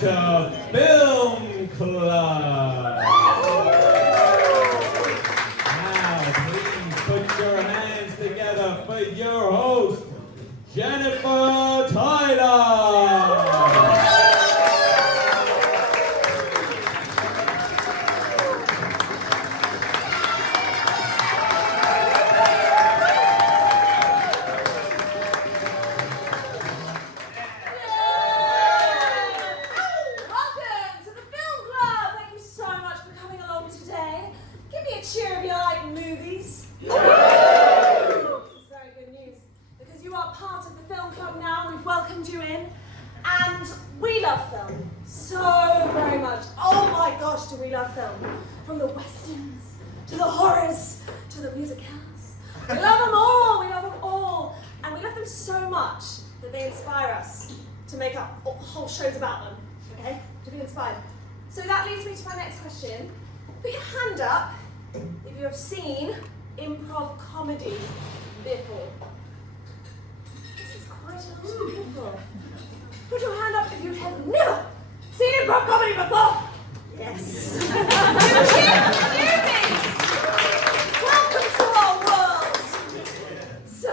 Theatre Film Club. Now, please put your hands together for your host, Jennifer Tyler. From the westerns, to the horrors, to the musicals. We love them all, we love them all. And we love them so much that they inspire us to make up whole shows about them, okay? To be inspired. So that leads me to my next question. Put your hand up if you have seen improv comedy before. This is quite a lot of people. Put your hand up if you have never seen improv comedy before. Yes. Welcome to our world. So,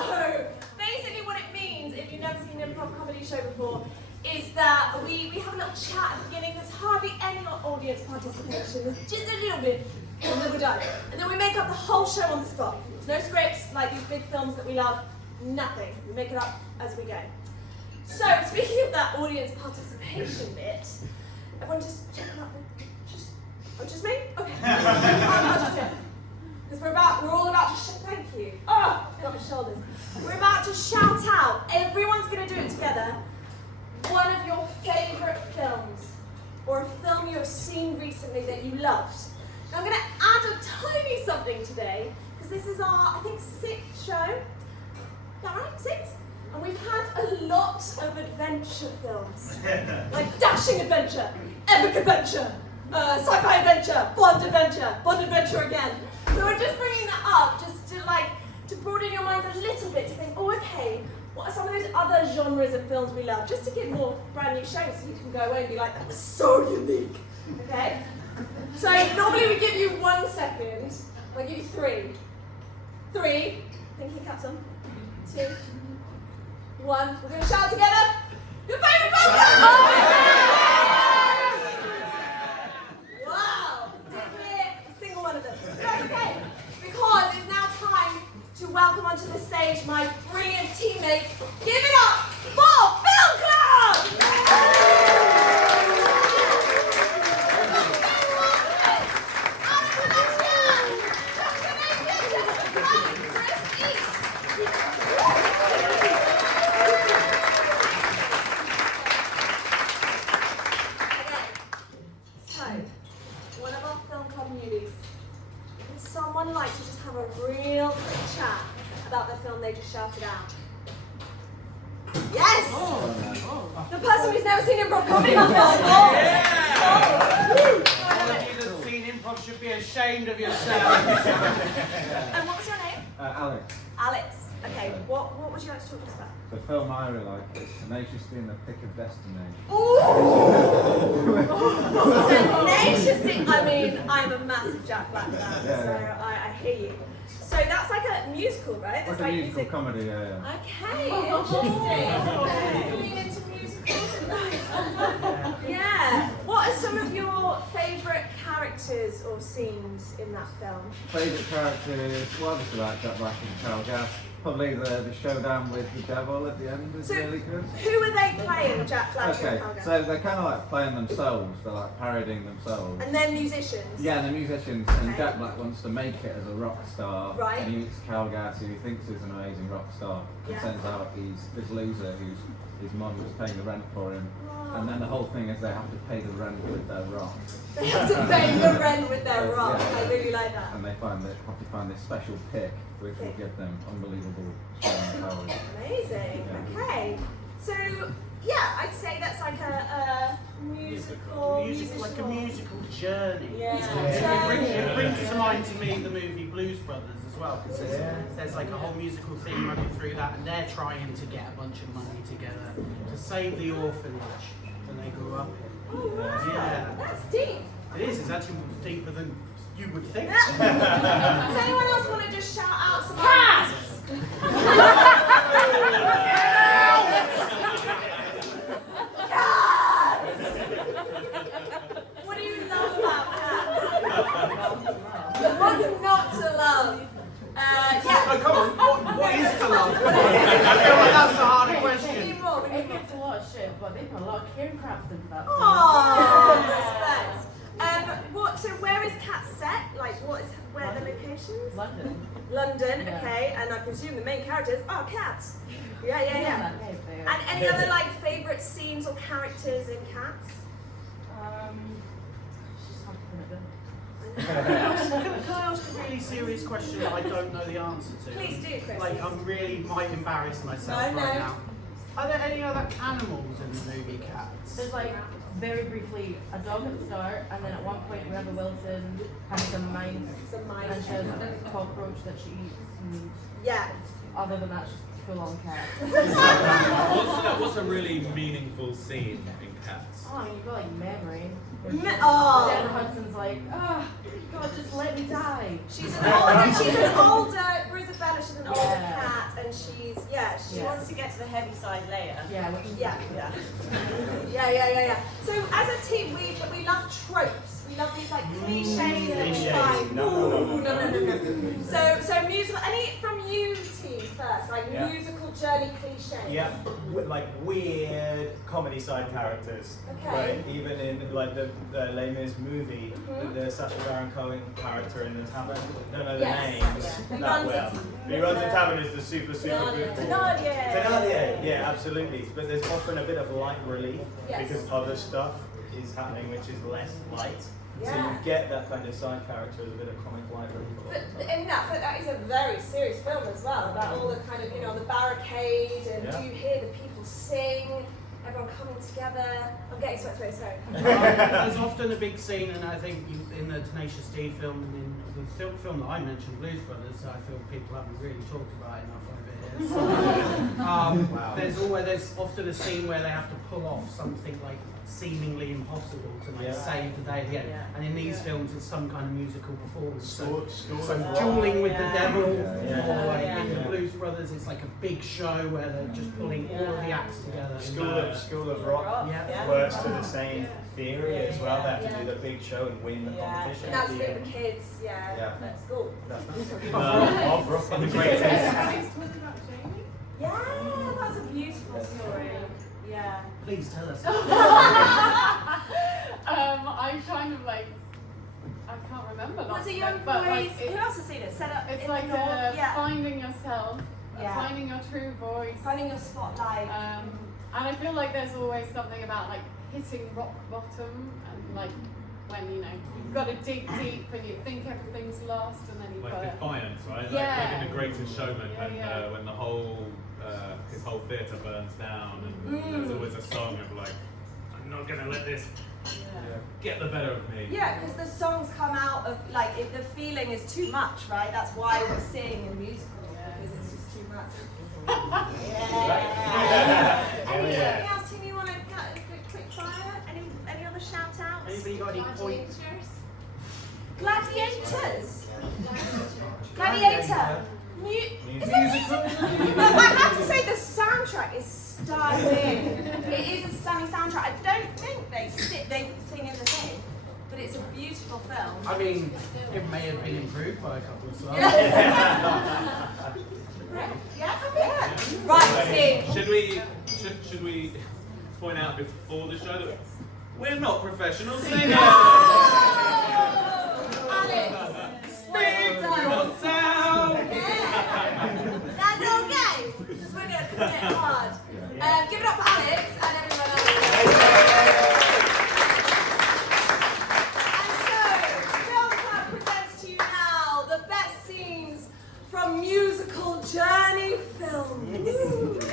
basically what it means, if you've never seen an improv comedy show before, is that we have a little chat at the beginning. There's hardly any audience participation. There's just a little bit, and then we're done. And then we make up the whole show on the spot. There's no scripts like these big films that we love. Nothing. We make it up as we go. So, speaking of that audience participation bit, everyone just check out the... Oh, just me? Okay. I'll just do it. Because we're all about to thank you. Oh, got my shoulders. We're about to shout out. Everyone's going to do it together. One of your favourite films, or a film you have seen recently that you loved. Now I'm going to add a tiny something today, because this is our, I think, 6th show. Is that right? 6? And we've had a lot of adventure films. Like Dashing Adventure, Epic Adventure, Sci-Fi Adventure, Bond Adventure again. So we're just bringing that up just to broaden your minds a little bit, to think, oh, okay, what are some of those other genres of films we love? Just to give more brand new shows so you can go away and be like, that was so unique. Okay? So normally we give you 1 second. I'll give you 3. 3. Thinking caps on. 2. 1. We're going to shout together. Your favourite film! That's okay, because it's now time to welcome onto the stage my brilliant teammates. Give it up for Film Club! Someone like to just have a real quick chat about the film they just shouted out? Yes! The person who's never seen improv comedy before. All of you that's seen improv should be ashamed of yourselves. And what was your name? Alex. Alex. Okay, what would you like to talk to us about? The film I really like is Tenaciously in the Thick of Destiny. Ooh! Tenaciously! I mean, I'm a massive Jack Black fan, so I hear you. So that's like a musical, right? It's like a musical comedy, yeah. Okay, interesting. Lean into musicals. Yeah. What are some of your favourite characters or scenes in that film? Favourite characters, well, obviously like Jack Black and Carol Gass. Probably the showdown with the devil at the end is really good. Who are they playing, Jack Black and Okay, Carol Gass? so they're kind of like playing themselves, they're like parodying themselves. And they're musicians? Yeah, they're musicians, and Jack Black wants to make it as a rock star. Right. And he meets Carol Gass, who he thinks is an amazing rock star. And turns out he's this loser who's his mum was paying the rent for him. And then the whole thing is they have to pay the rent with their rock. They have to pay the rent with their rock. Yeah. I really like that. And they have to find this special pick, which will give them unbelievable strong powers. Amazing. Yeah. Okay. So yeah, I'd say that's like a musical. Like a musical journey. Yeah. It brings to mind to me the movie Blues Brothers as well, because there's like a whole musical theme running through that, and they're trying to get a bunch of money together to save the orphanage that they grew up in. Oh wow, Yeah. that's deep. It is. It's actually deeper than you would think. Does anyone else want to just shout out some cats? What do you love about cats? What's not to love? Yeah. Oh, come on. What is to love? I feel like that's a harder Any question. more? It gets a lot of shit, but they put a lot of care and craft into that. Aww, respect. So where is Cat set? Like, where are the locations? London. London, Yeah. okay, and I presume the main characters are cats. Yeah. That gave there. And any other like favourite scenes or characters in Cats? Just hard to put it in. Can I ask a really serious question that I don't know the answer to? Please do, Chris. Like, I'm really might embarrass myself No, right no. now. Are there any other animals in the movie Cats? There's like very briefly a dog at the start, and then at one point Rebel Wilson has some mice, Some and mice. she has a cockroach that she eats. And Yeah. other than that, she's full on cat. What's a really meaningful scene in Cats? Oh, you got like memory. Oh. Jenna Hudson's like, oh, God, just let me die. She's an older Grisabella, she's an older Yeah. cat, and she Yeah. wants to get to the heavy side later. Yeah, which is Yeah. So as a team, we love tropes. We love these like cliches that we Cliches. find. No. Ooh, no. So musical. Any from you, team first? Like Yeah. musical journey cliches. Yeah, like weird comedy side characters. Okay. Right? Even in like the Les Mis movie, Mhm. the Sacha Baron Cohen character in the tavern. Don't know the Yes. names He that runs well. it. But he runs a tavern as the super good. Thenardier. Thenardier, yeah, absolutely. But there's often a bit of light relief Yes. because other stuff is happening which is less light. So Yeah. you get that kind of side character as a bit of comic light relief. But in that is a very serious film as well, about all the kind of, the barricade, and Yeah. do you hear the people sing, everyone coming together? I'm getting sweat, sorry. There's often a big scene, and I think in the Tenacious D film and in the film that I mentioned, Blues Brothers, I feel people haven't really talked about enough over here. So, there's often a scene where they have to pull off something like seemingly impossible to like Yeah. save the day at the end. Yeah. And in these films, it's some kind of musical performance. School So of Rock. dueling with the devil, Yeah. or like Yeah. in the Blues Brothers, it's like a big show where they're just pulling all of the acts together. School of Rock Yeah. works to the same theory as well. They have to do the big show and win the competition. And that's for the kids, Yeah. that's cool. Of Rock and the greatest. Yeah, that's a beautiful story. Yeah. Please tell us. I'm kind of like, I can't remember. Was lots it of young them, but like, boys? Who else has seen it? Set up. it's in like your, yeah. finding yourself, Yeah. finding your true voice. Finding your spotlight. And I feel like there's always something about like hitting rock bottom and like when you've got to dig deep and you think everything's lost and then you've got Like to. defiance, right? Yeah. Like in The Greatest Showman, Yeah. when the whole his whole theatre burns down, and there's always a song of like, I'm not gonna let this get the better of me. Yeah, because the songs come out of like if the feeling is too much, right? That's why we're seeing in musicals because it's just too much. Anything else, Tim? You want to quick fire? Any other shout outs? Anybody got any points? Gladiators. Gladiator. Is it musical? No, I have to say the soundtrack is stunning. It is a stunning soundtrack. I don't think they sing in the thing, but it's a beautiful film. I mean, it may have been improved by a couple of songs. Yeah. Right, team. Should we point out before the show that we're not professional singers? Alex. Speak yourself. That's okay. Because we're going to commit hard. Give it up for Alex and everyone else. And so, Film Club presents to you now the best scenes from musical journey films.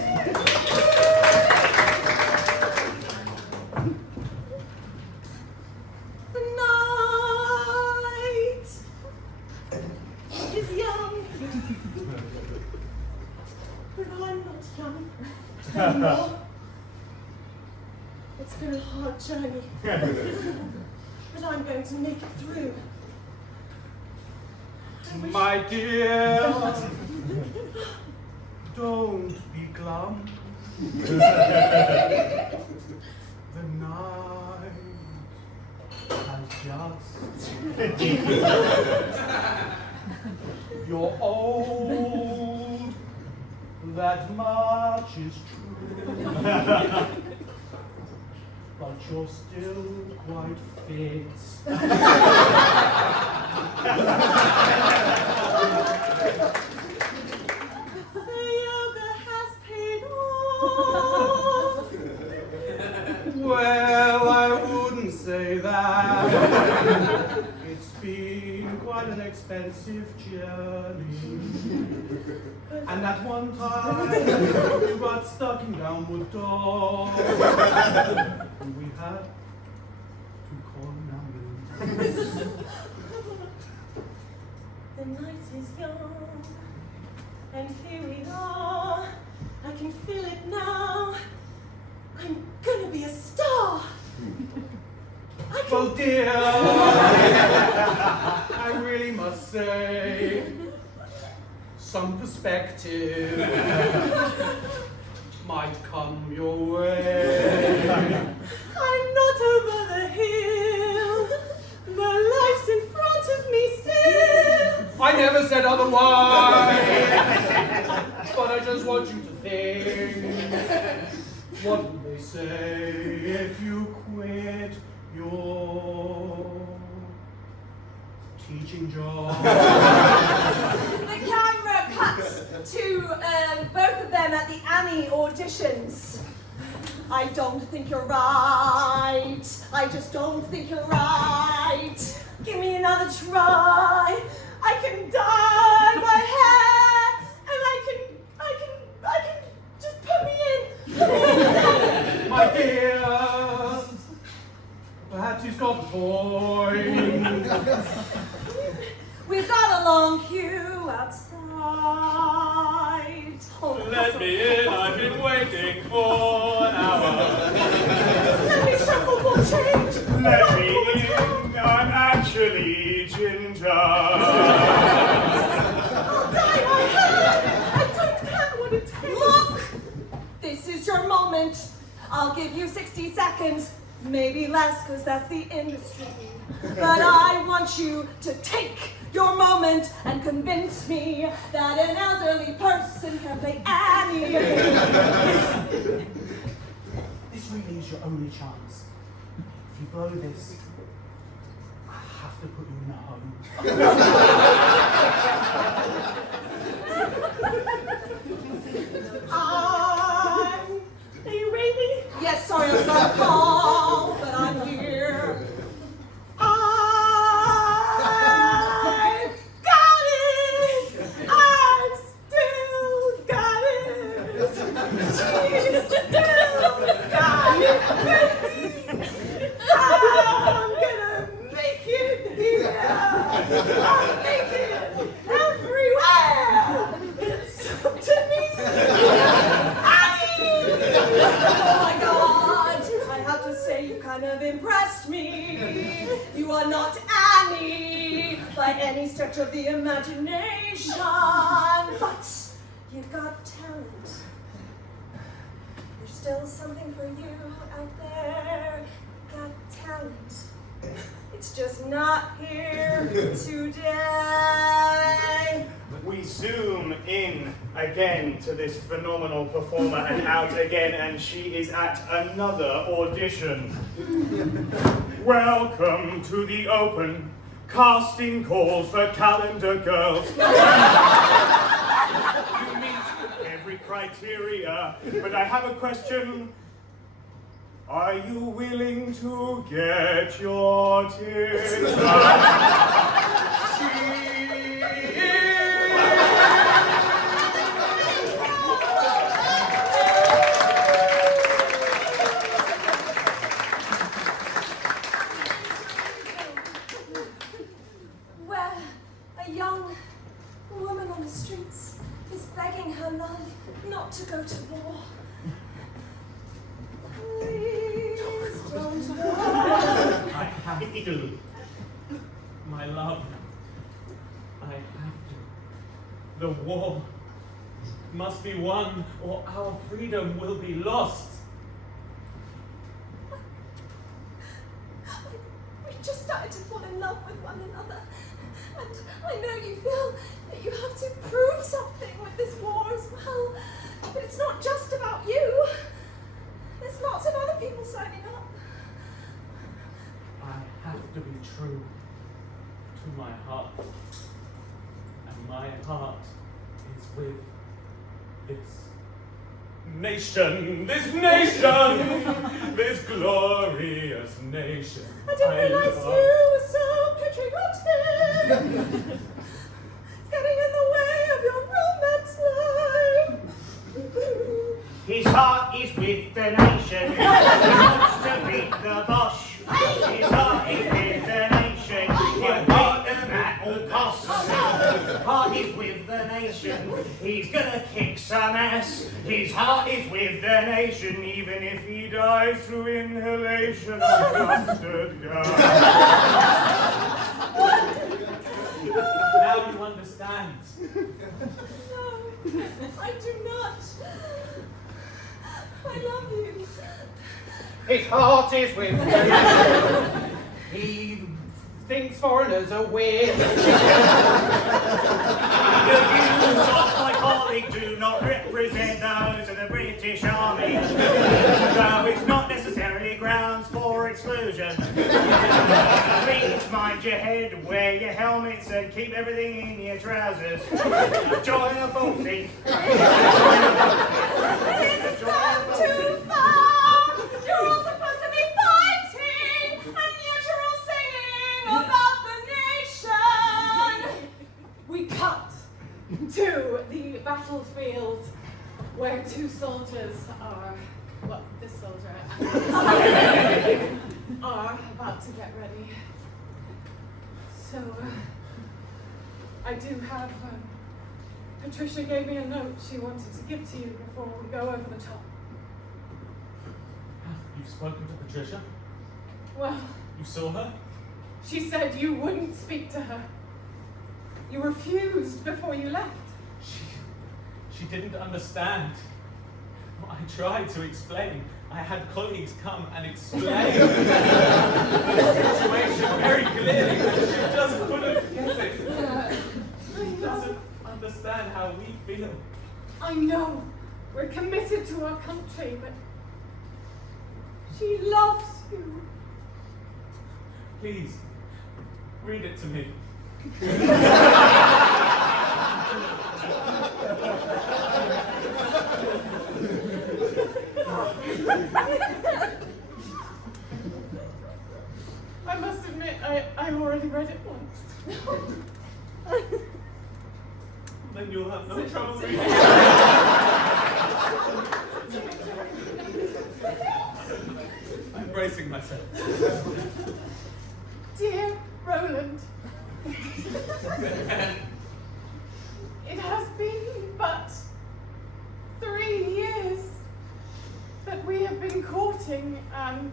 The night is young, but I'm not young anymore. It's been a hard journey, but I'm going to make it through. My dear, don't be glum. The night has just You're old, that much is true. But you're still quite fit. The yoga has paid off. Well, I wouldn't say that. It's been quite an expensive journey. And at one time, you got stuck in Downward Dog. And we had to call an ambulance. The night is young, and here we are. I can feel it now. I'm gonna be a star. Well, dear, I really must say, some perspective might come your way. I'm not over the hill. The life's in front of me still. I never said otherwise, but I just want you to think, what would they say if you quit your teaching job? The camera cuts to both of them at the Annie auditions. I don't think you're right. I just don't think you're right. Give me another try. I can dye my hair, and I can just put me in. My dear, perhaps he's got the point. We've got a long queue outside. Oh, Let me in, I've been waiting for an hour. Let me shuffle for change. Let me in, I'm actually Ginger. I'll dye my hair. I don't have what it takes. Look, this is your moment. I'll give you 60 seconds, maybe less, because that's the industry. But I want you to take your moment and convince me that an elderly person can play Annie. This really is your only chance. If you blow this, I have to put you in a home. Are you ready? Yes, sorry, I was on a call, but I'm here. I've got it! I've still got it! She's still got it, baby! I'm gonna make it here! I'll make it everywhere! It's up to me! Oh my God! I have to say you kind of impressed me. You are not Annie by any stretch of the imagination, but you've got talent. There's still something for you out there. Got talent. It's just not here today. We zoom in again to this phenomenal performer and out again, and she is at another audition. Welcome to the open casting call for calendar girls. You meet every criteria, but I have a question. Are you willing to get your tits out? Where a young woman on the streets is begging her love not to go to war. Please. Don't worry. I have to. My love. I have to. The war must be won, or our freedom will be lost. We just started to fall in love with one another. And I know you feel that you have to prove something with this war as well. But it's not just about you. There's lots of other people signing up. I have to be true to my heart. And my heart is with this nation, this glorious nation. I didn't realize love. you were so patriotic. It's getting in the way of your romance life. His heart is with the nation. He wants to beat the Bosch. His heart is with the nation. He'll beat them at all costs. His heart is with the nation. He's gonna kick some ass. His heart is with the nation, even if he dies through inhalation of mustard gas. Now you understand. No, I do not. I love you. His heart is with the nation. He thinks foreigners are weird. The views of my colleague do not represent those of the British Army, though it's not necessarily grounds for exclusion. Please mind your head, wear your helmets, and keep everything in your trousers. Join the forces. This has gone too far. You're all supposed to be fighting, and yet you're all singing about the nation. We cut to the battlefield where two soldiers are, well, this soldier and this are about to get ready. So, I do have, Patricia gave me a note she wanted to give to you before we go over the top. You've spoken to Patricia? Well, You saw her? she said you wouldn't speak to her. You refused before you left. She didn't understand. I tried to explain. I had colleagues come and explain the situation very clearly, but she just couldn't get it. She doesn't understand how we feel. I know we're committed to our country, but she loves you. Please, read it to me. I must admit, I already read it once. Then you'll have no trouble reading it. I'm bracing myself. Dear Roland, it has been but 3 years that we have been courting, and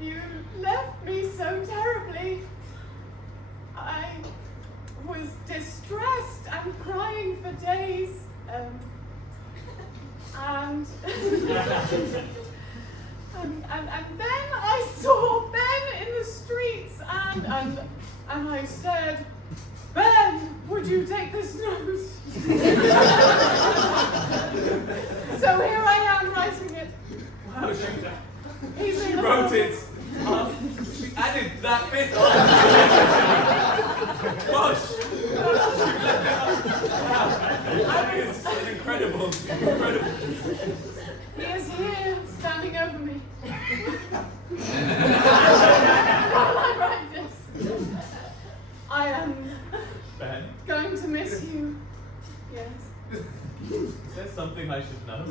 you left me so terribly. I was distressed and crying for days, and then I saw Ben in the streets, and I said, Ben, would you take this note? So here I am writing it. Wow, He's in she the wrote book. it. She added that bit on. Gosh. She left it up. Wow. It's incredible. He is here, standing over me. While I write this, I am Ben, going to miss you. Yes. is there something I should know?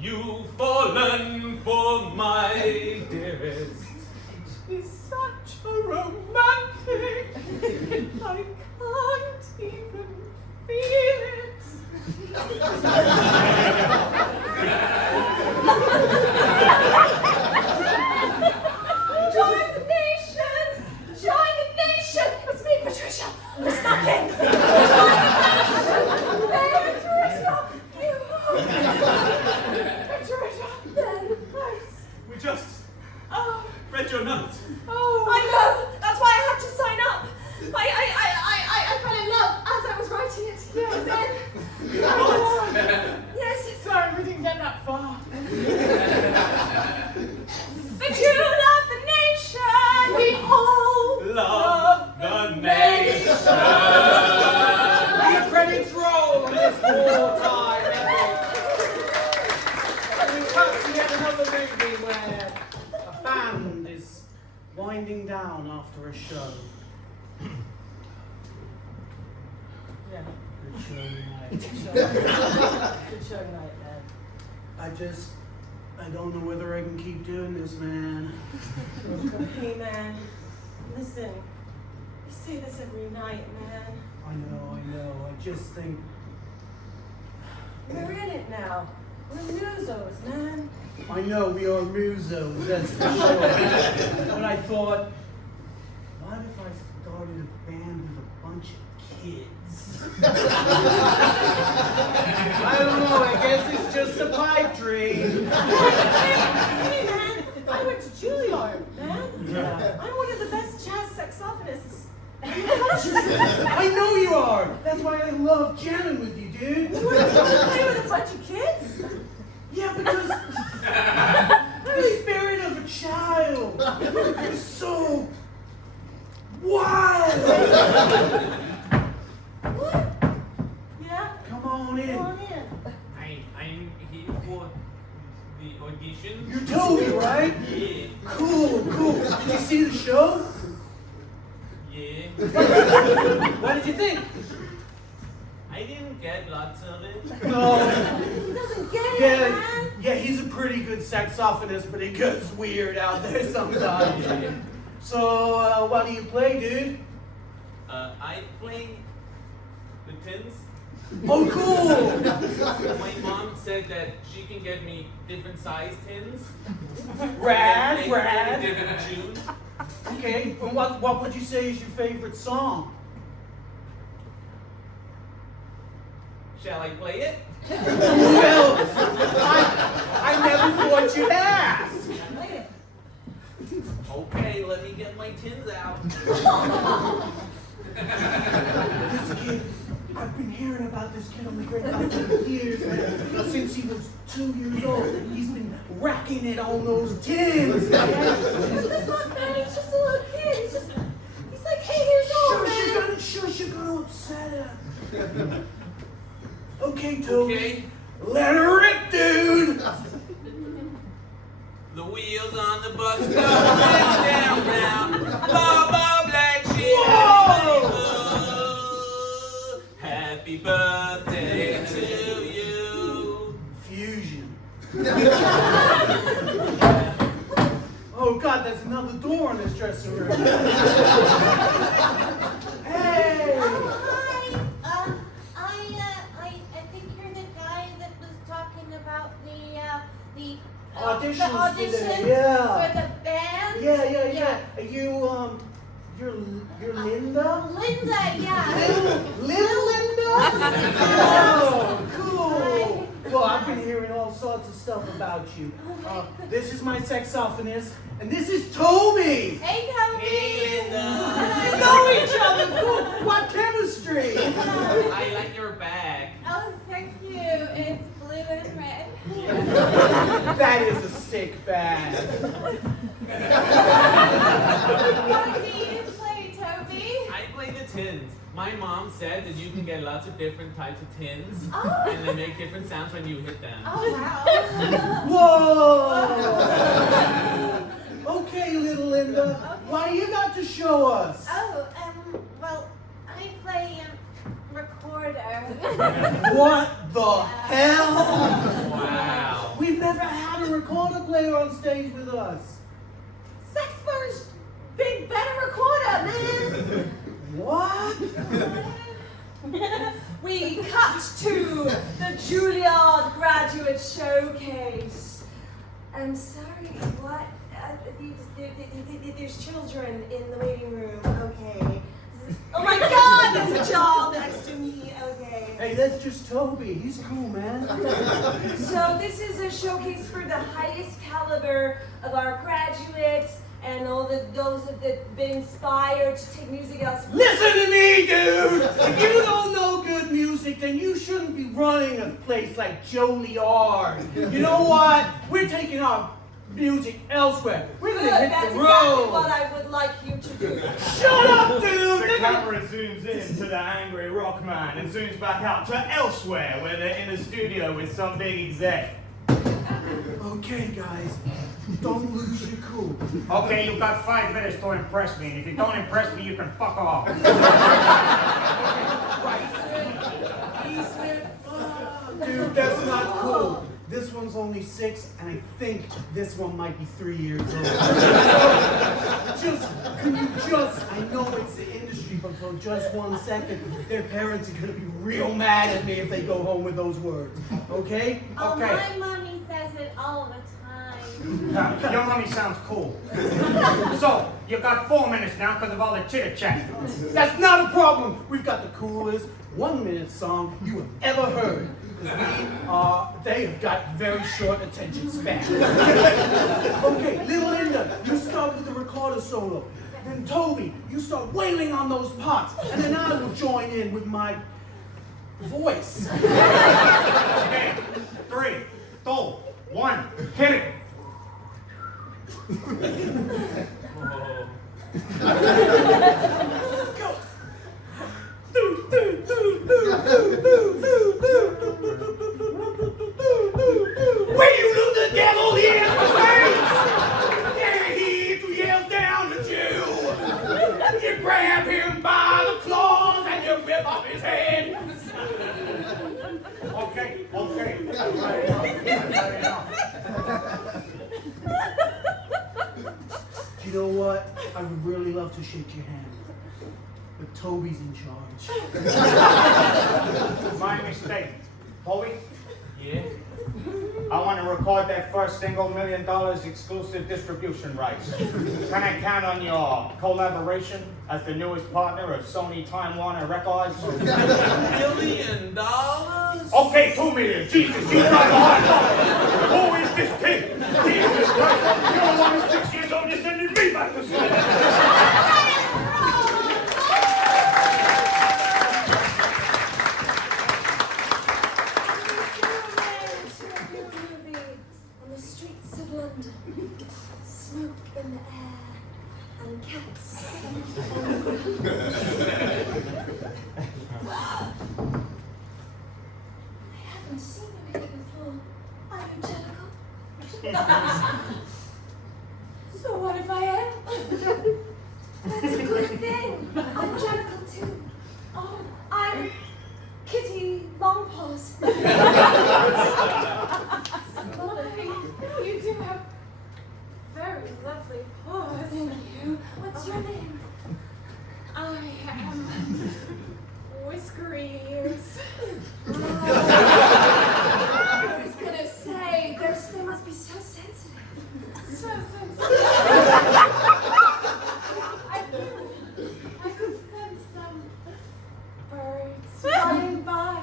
You've fallen for my dearest. He's such a romantic. I can't even feel it. for a show. Yeah. Good show tonight. Good show tonight, man. I don't know whether I can keep doing this, man. Hey man, listen. You say this every night, man. I know. I just think, We're in it now. We're musos, man. I know we are musos, that's for sure. But I thought, what if I started a band with a bunch of kids? I don't know, I guess it's just a pipe dream. Hey man, I went to Juilliard, man. Yeah. I'm one of the best jazz saxophonists. I know you are! That's why I love jamming with you, dude. You want to play with a bunch of kids? Yeah, because the spirit of a child is so wild. What? Yeah? Come on in. Come on in. I'm here for the audition. You're Toby, right? Yeah. Cool. Did you see the show? Yeah. What did you think? I didn't get lots of it. No. He doesn't get it, man. Yeah, he's a pretty good saxophonist, but it gets weird out there sometimes. So, what do you play, dude? I play the tins. Oh, cool! My mom said that she can get me different size tins. Rad. Different tunes. Okay, and what would you say is your favorite song? Shall I play it? Well, I never thought you'd ask. Okay, let me get my tins out. This kid, I've been hearing about this kid on the grapevine for years, man. Since he was 2 years old, he's been racking it on those tins. Look at this one, man. He's just a little kid. He's like 8 years old, man. Shush, you're gonna upset him. Okay, Toby. Okay. Let her rip, dude. The wheels on the bus go down, round. Bob, black sheep. Whoa! Happy birthday to you. Fusion. Oh God, there's another door in this dressing room. Hey! I think you're the guy that was talking about the Auditions auditions today, yeah. for the band. Yeah. You're Linda? Linda, yeah. Little Linda? Oh, cool. Well, I've been hearing all sorts of stuff about you. This is my saxophonist, and this is Toby. Hey, Toby. Hey, Linda. You know each other. Cool. What chemistry? I like your bag. Oh, thank you. It's blue and red. That is a sick bag. What do you play, Toby? I play the tins. My mom said that you can get lots of different types of tins, Oh. and they make different sounds when you hit them. Oh, wow. Whoa! Okay, little Linda. What do you got to show us? Oh, well, I play recorder. What the hell? Wow. We've never had a recorder player on stage with us. Saxophone's big, better recorder, man. What? We cut to the Juilliard Graduate Showcase. I'm sorry, what? There's children in the waiting room, okay. Oh my God, there's a child next to me, okay. Hey, that's just Toby. He's cool, man. So this is a showcase for the highest caliber of our graduates and all those that have been inspired to take music elsewhere. Listen to me, dude! If you don't know good music, then you shouldn't be running a place like Juilliard. You know what? We're taking our music elsewhere. We're gonna Good, hit that's the exactly what road. I would like you to do. Shut up, dude! The camera zooms in to the angry rock man and zooms back out to elsewhere where they're in a studio with some big exec. Okay, guys. Don't lose your cool. Okay, you got 5 minutes to impress me, and if you don't impress me, you can fuck off. Dude, that's not cool. This one's only 6, and I think this one might be 3 years old. I know it's the industry, but for just 1 second, their parents are gonna be real mad at me if they go home with those words. Okay? Oh, Okay. my mommy says it all the time. Your mommy sounds cool. So, you got 4 minutes now because of all the chitter chat. That's not a problem. We've got the coolest 1-minute song you have ever heard. They have got very short attention span. Okay, little Linda, you start with the recorder solo. Then Toby, you start wailing on those pots. And then I will join in with my voice. Okay, 3, 2, 1, hit it. Go. When you look the devil in the face, and he yells down at you, you grab him by the claws and you rip off his head. Okay. I've had enough. You know what? I would really love to shake your hand, but Toby's in charge. My mistake. Toby, Yeah? I want to record that first single, $1 million exclusive distribution rights. Can I count on your collaboration as the newest partner of Sony Time Warner Records? $1 million? Okay, 2 million. Jesus, you got the hard part. Who is this kid? Jesus Christ, you're the one who's 6 years old. You're sending me back to school. On the streets of London, smoke in the air, and cats on the ground. I haven't seen you here before. Are you Jellicle? So what if I am? That's a good thing. I'm Jellicle too. Oh, I'm Kitty Longpaws. You do have very lovely paws. Thank you. What's your name? I am Whiskery Ears. I was gonna say, they must be so sensitive. So sensitive. I could sense some birds flying by.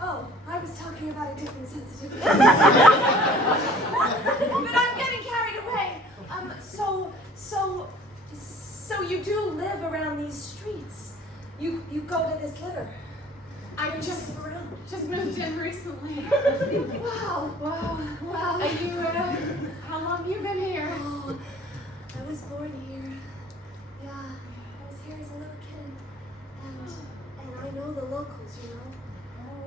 Oh, I was talking about a different sensitivity. But I'm getting carried away. So you do live around these streets. You go to this liver. I just moved in recently. Wow. Are you, how long you been here? Oh, I was born here. Yeah, I was here as a little kid. And I know the locals, you know.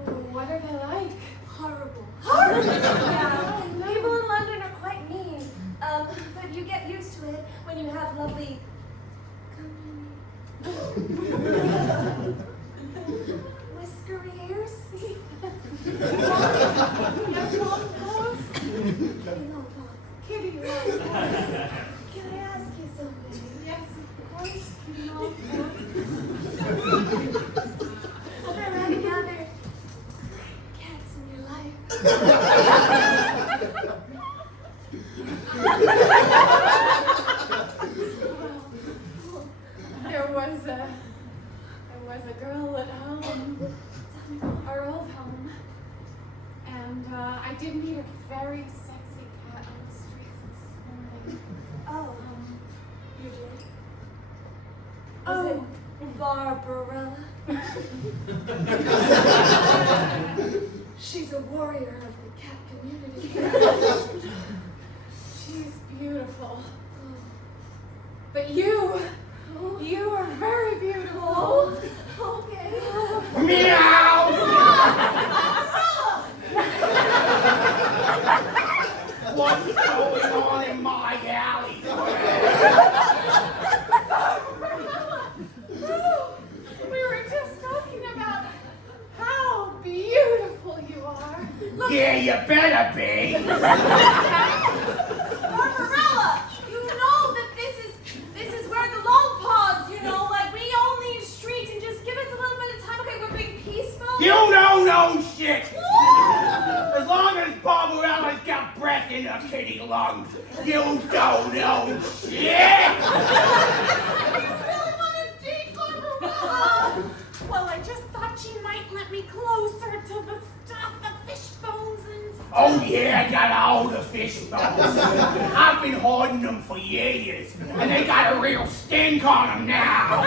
Oh, what are they like? Horrible. Yeah, people in London are quite mean. But you get used to it when you have lovely company. Whiskery ears? Yes, long paws? Kitty Longpaws. Kitty long paws. Can I ask you something? Yes, of course, kitty long paws. Are there any other cats in your life? There was a girl at home, our old home, and I did meet a very sexy cat on the streets this morning. Oh, you did? Oh. Was it Barbarella? She's a warrior of the cat community. She's beautiful. But you are very beautiful. Oh, okay. Meow! What's going on in my you better be. Barbarella, you know that this is where the long pause, you know, like we own these streets and just give us a little bit of time, okay? We're being peaceful. You don't know shit. As long as Barbarella's got breath in her kitty lungs, you don't know shit. You really want to date Barbarella? Well, I just thought she might let me closer to the stuff, the fish bones and stuff. Oh yeah, I got all the fish bones. I've been hoarding them for years, and they got a real stink on them now.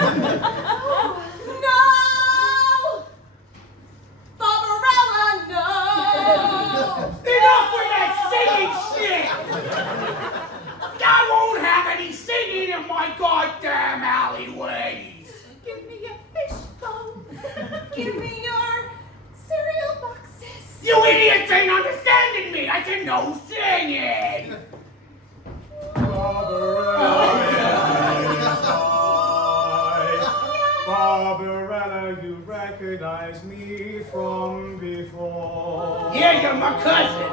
No! Barbarella, no! Enough with that singing shit! I won't have any singing in my goddamn alleyways. Give me a fish bone. Give me your cereal boxes. You idiots ain't understanding me. I said no singing. Barbarella, you recognize me from before. Yeah, you're my cousin.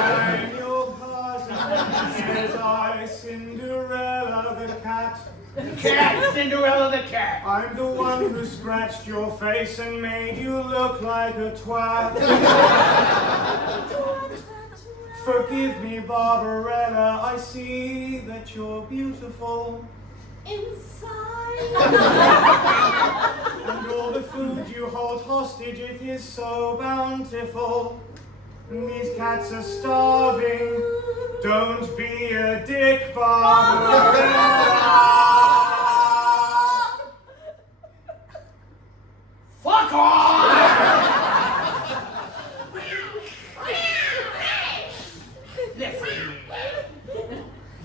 I'm your cousin. As I, Cinderella the cat. Cat, Cinderella the cat. I'm the one who scratched your face and made you look like a twat. Forgive me, Barbarella, I see that you're beautiful. Inside. And all the food you hold hostage, it is so bountiful. These cats are starving. Don't be a dick, Barbarella. Fuck off! Listen,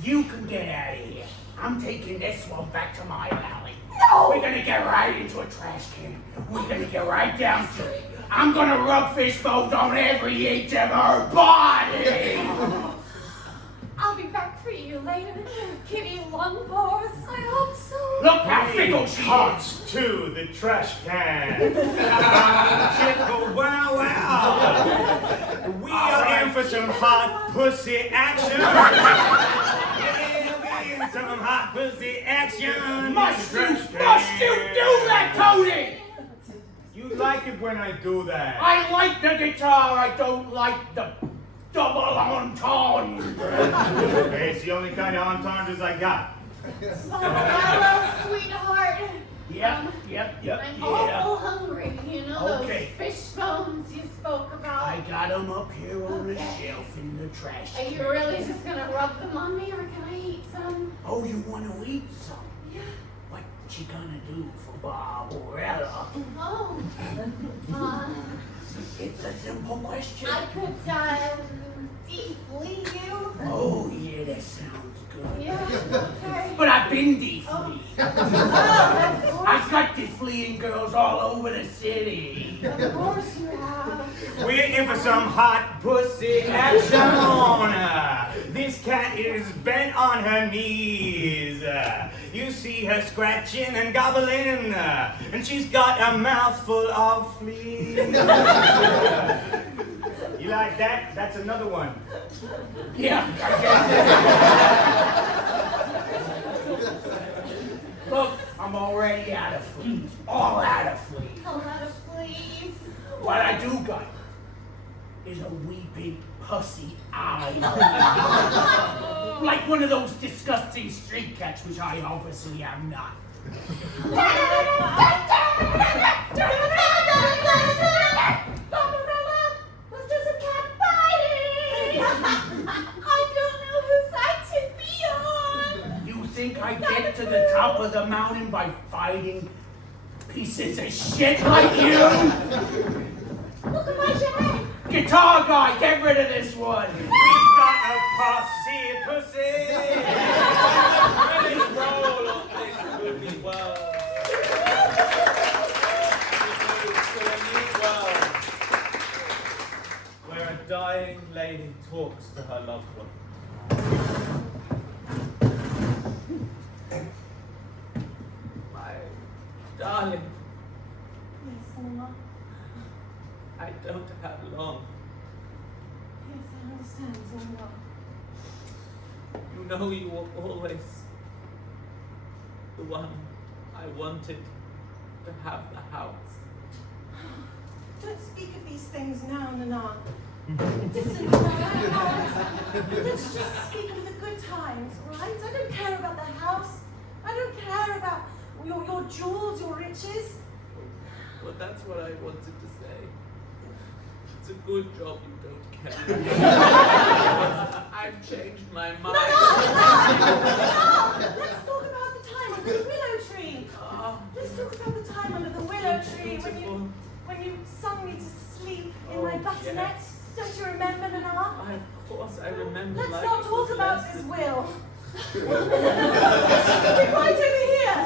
you can get out of here. I'm taking this one back to my alley. No! We're gonna get right into a trash can. We're gonna get right down to it. I'm gonna rub fish bones on every inch of her body. I'll be back for you later. Kitty one pause. I hope so. Look how fickle she is. Hearts to the trash can. Wow, wow. We are in for some hot pussy action. Some hot pussy action. Must you do that, Tony? You like it when I do that. I like the guitar, I don't like the double entendre. Hey, it's the only kind of entendres I got. Barbarella, sweetheart. Yep. I'm awful hungry. You know Okay. those fish bones you spoke about. I got them up here on the shelf in the trash Are can. you really just gonna rub them on me, or can I eat some? Oh, you want to eat some? Yeah. What you gonna do for Barbarella? Oh. It's a simple question. I could deflee you. Oh, yeah, that sounds good. Yeah. Okay. But I've been defleed. Oh, of I've got defleeing girls all over the city. course. Of course you have. We're in for some hot pussy action. This cat is bent on her knees. You see her scratching and gobbling, and she's got a mouthful of fleas. You like that? That's another one. Yeah. Look, I'm already out of fleas. All out of fleas. A lot of fleas. What I do got is a weeping pussy eye. Like one of those disgusting street cats, which I obviously am not. Barbarella, was this a cat fighting? I don't know whose side to be on. You think I get to the top of the mountain by fighting pieces of shit like you? Look at my jacket. Guitar guy, get rid of this one. We've got a pussy. Let's roll on this goody world. To a new world where a dying lady talks to her loved one. My darling, Yes, Mama. I don't have long. understand so well. You know you were always the one I wanted to have the house. Don't speak of these things now, Nana. Listen, let's just speak of the good times, right? I don't care about the house. I don't care about your jewels, your riches. Well, that's what I wanted to say. It's a good job you don't care. I've changed my mind. No! Let's talk about the time under the willow tree. Let's talk about the time under the willow tree when you sung me to sleep in my bassinet. Yes. Don't you remember, Nana? Of course I remember. Let's like not it talk was about yesterday. this will. Get right over here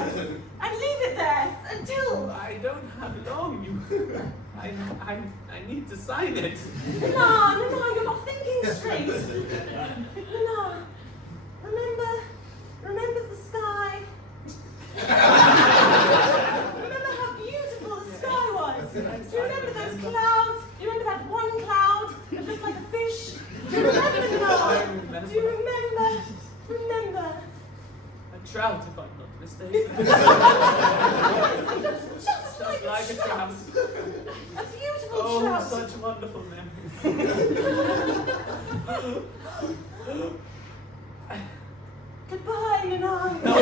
and leave it there until. I don't have long. I need to sign it. No, you're not thinking straight. No. Remember the sky. Remember how beautiful the sky was. Do you remember those clouds? Do you remember that one cloud that looked like a fish? Do you remember, no? I remember. Do you remember? Remember. A trout, if I'm not mistaken. Just like a trout. A beautiful trout. Such wonderful memories. Goodbye, Nana. No.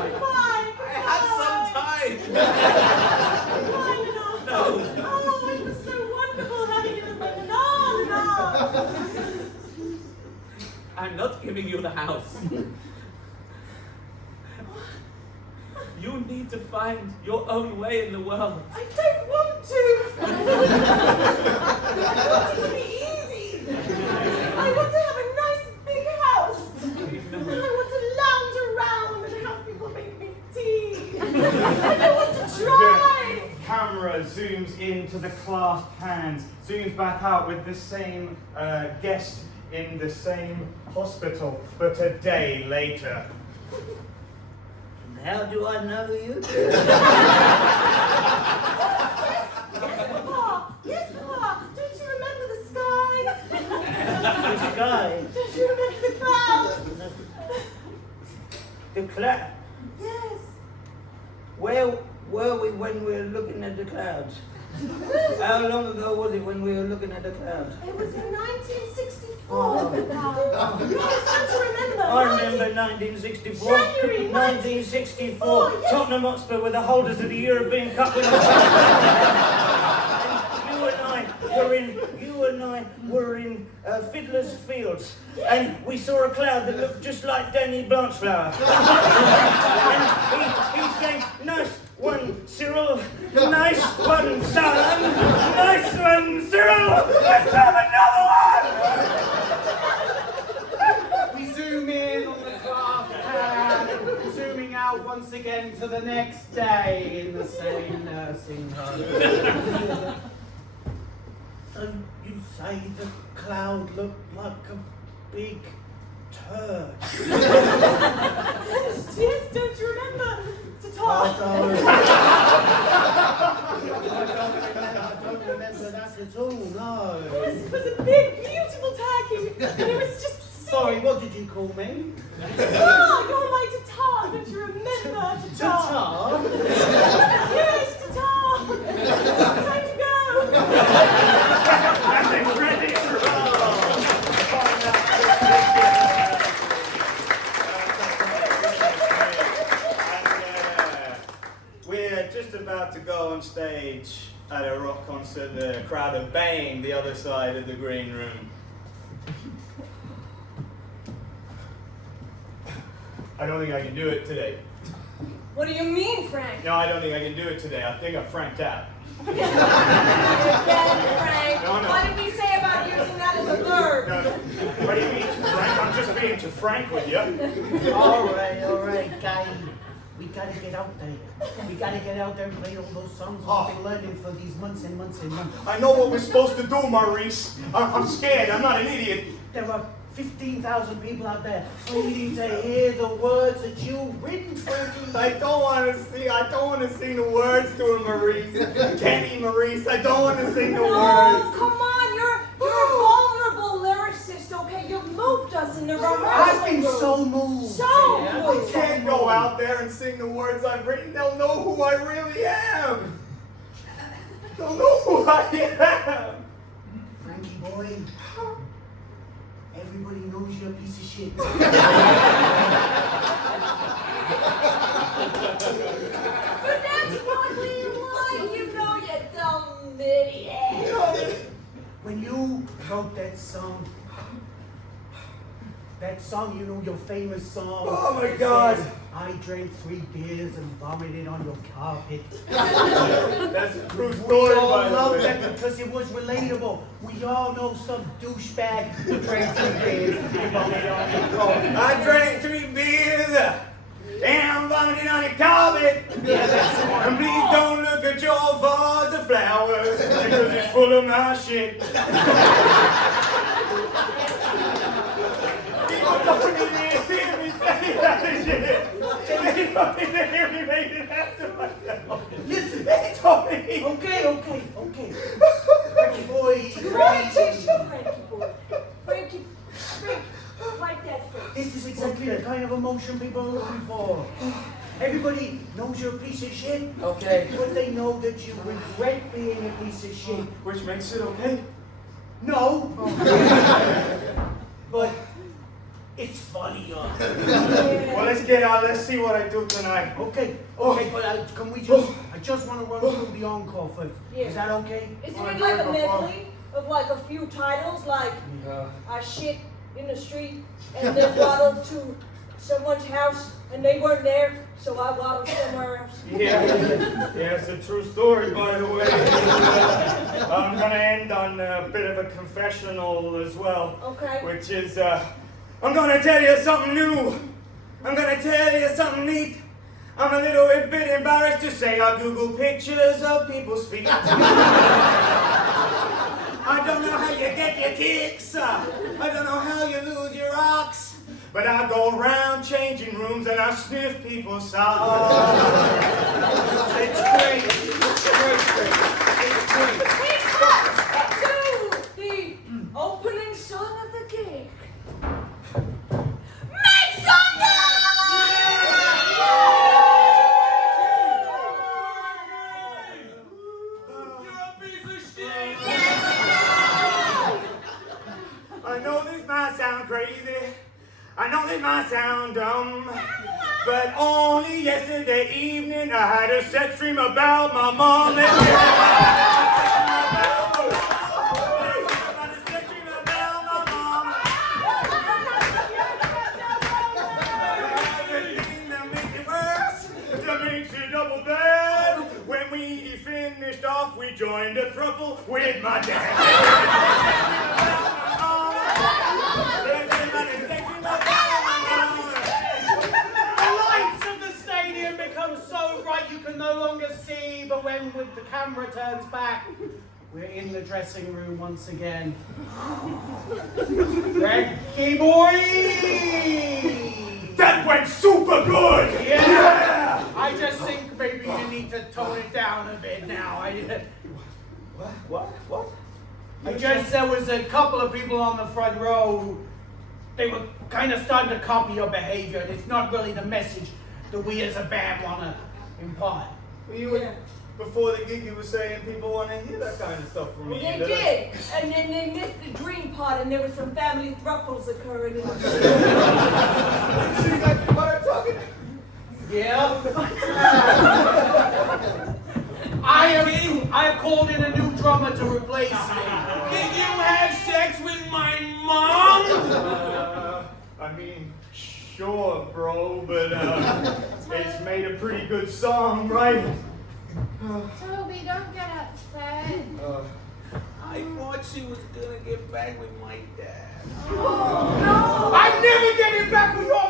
Goodbye. I had some time. Goodbye, Nana. No. Oh, it was so wonderful having you as my Nana. I'm not giving you the house. You need to find your own way in the world. I don't want to. I want it to be easy. I want to have a nice big house. I want to lounge around and have people make me tea. I want to drive. The camera zooms into the clasped hands, zooms back out with the same guest in the same hospital, but a day later. How do I know you? Yes, Papa. Don't you remember the sky? The sky? Don't you remember the clouds? The cloud? Yes. Where were we when we were looking at the clouds? How long ago was it when we were looking at the clouds? It was in 1964. Oh. Yes, don't you remember? I remember 1964. January 1964. yes. Tottenham Hotspur were the holders of the European Cup. And you and I were in Fiddler's Fields, and we saw a cloud that looked just like Danny Blanchflower. And he sang, "Nice one, Cyril. Nice one, son. Nice one, Cyril. Let's have another one." We zoom in on the class hand, zooming out once again to the next day in the same nursing home. So you say the cloud looked like a big turd? Yes, don't you remember to I talk? don't remember that at all, no. Yes, it was a big, beautiful turkey, and it was just Sorry, what did you call me? Tatar, you're my Tatar, don't you remember Tatar? Tatar? Yes, Tatar. Time to go. And the credits roll! We're just about to go on stage at a rock concert. The crowd are baying the other side of the green room. I don't think I can do it today. What do you mean, Frank? No, I don't think I can do it today. I think I franked out. Again, Frank. No. What did we say about using that as a verb? No, what do you mean, Frank? I'm just being too frank with you. All right, guys. We gotta get out there. We gotta get out there and play all those songs we've been learning for these months and months and months. I know what we're supposed to do, Maurice. I'm scared. I'm not an idiot. There are 15,000 people out there waiting to hear the words that you've written for them. I don't want to sing. I don't want to sing the words to him, Maurice. Kenny, Maurice. I don't want to sing the No, words. come on, you're vulnerable. the rehearsal I've been room. so moved. So Yeah. moved. I can't go out there and sing the words I've written. They'll know who I really am. They'll know who I am. Frankie boy, everybody knows you're a piece of shit. But that's what we like, you know, you dumb idiot. When you wrote that song, you know, your famous song. Oh my God. says, I drank 3 beers and vomited on your carpet. That's a true We story, all by the loved way. that because it was relatable. We all know some douchebag who drank 3 beers and vomited on your carpet. I drank 3 beers and I'm vomiting on your carpet. Yeah, that's the one. And please don't look at your vase of flowers because it's full of my shit. People don't even hear me say that shit. They don't even hear me make it after myself. Listen, They told me. okay. Frankie boy, Frankie, like that face. this is exactly the kind of emotion people are looking for. Everybody knows you're a piece of shit. Okay. But they know that you regret being a piece of shit. Which makes it okay. No. But it's funny. Well, let's get out. Let's see what I do tonight. Okay, but I just want to run through the encore first. Yeah. Is that okay? Isn't it like a medley of like a few titles, like I shit in the street and then waddled to someone's house and they weren't there, so I waddled somewhere else. Yeah, it's a true story, by the way. I'm gonna end on a bit of a confessional as well. Okay. Which is, I'm gonna tell you something new. I'm gonna tell you something neat. I'm a little bit embarrassed to say I Google pictures of people's feet. I don't know how you get your kicks. I don't know how you lose your rocks. But I go around changing rooms and I sniff people's socks. It's great. It's great. We cut to the opening song of the gig. Make some I know this might sound crazy, I know this might sound dumb, but only yesterday evening I had a sex dream about my mom. When we finished off, we joined a throuple with my dad. The lights of the stadium become so bright you can no longer see, but when the camera turns back, we're in the dressing room once again. Frankie boy! That went super good! Yeah! I just think maybe you need to tone it down a bit now. What? There was a couple of people on the front row who, they were kind of starting to copy your behavior, and it's not really the message that we as a band want to impart. Before the gig, you were saying people want to hear that kind of stuff from me. They did, and then they missed the dream part, and there were some family throuples occurring in the See exactly what I'm talking about? Yeah. I have called in a new drummer to replace me. Did you have sex with my mom? I mean, sure, bro, but it's made a pretty good song, right? Toby, don't get upset. I thought she was gonna get back with my dad. I'm never getting back with your